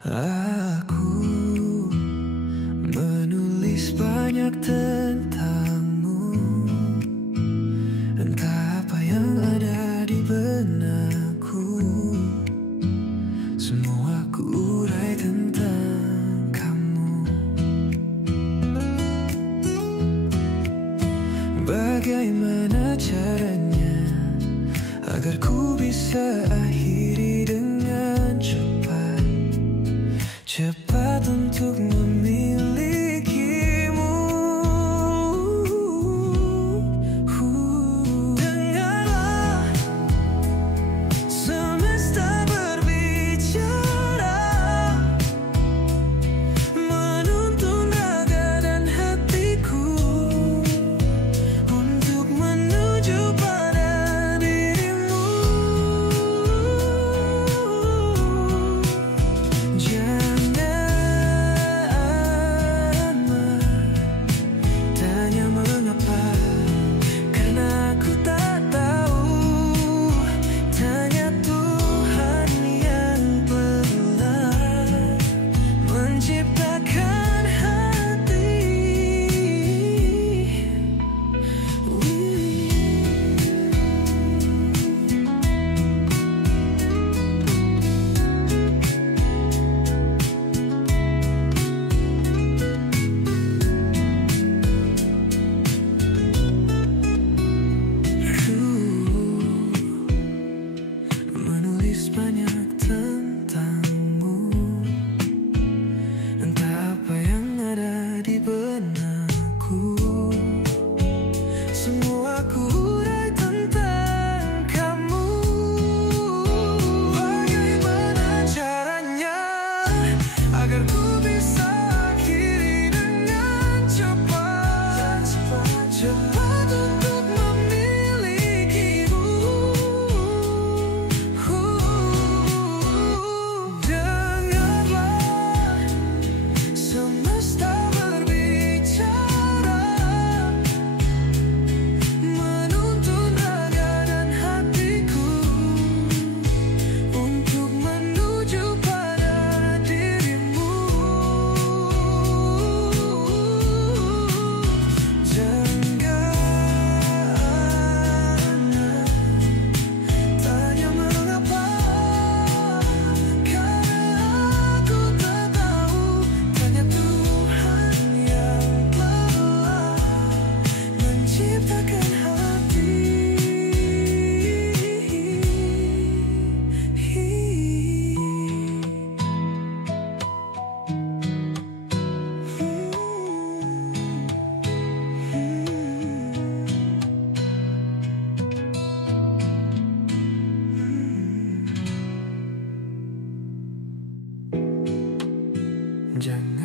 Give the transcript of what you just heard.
Aku menulis banyak tentangmu, entah apa yang ada di benakku. Semua ku urai tentang kamu. Bagaimana caranya agar ku bisa akhiri dengan cepat, cepat untuk memilikimu. Dengarlah semesta berbicara, menuntun raga dan hatiku untuk menuju pada dirimu. Jangan tanya mengapa, karena aku tak tahu. Tanya Tuhan yang telah menciptakan hati. Menulis banyak tentangmu, entah apa yang ada di benakku. Semua ku urai tentang kamu. Bagaimana caranya agar ku bisa akhiri dengan cepat, cepat untuk memilikimu. Dengarlah semesta berbicara, menuntun raga dan hatiku untuk menuju pada dirimu. Jangan tanya mengapa, karena aku tak tahu. Tanya Tuhan yang telah menciptakan hati. Jangan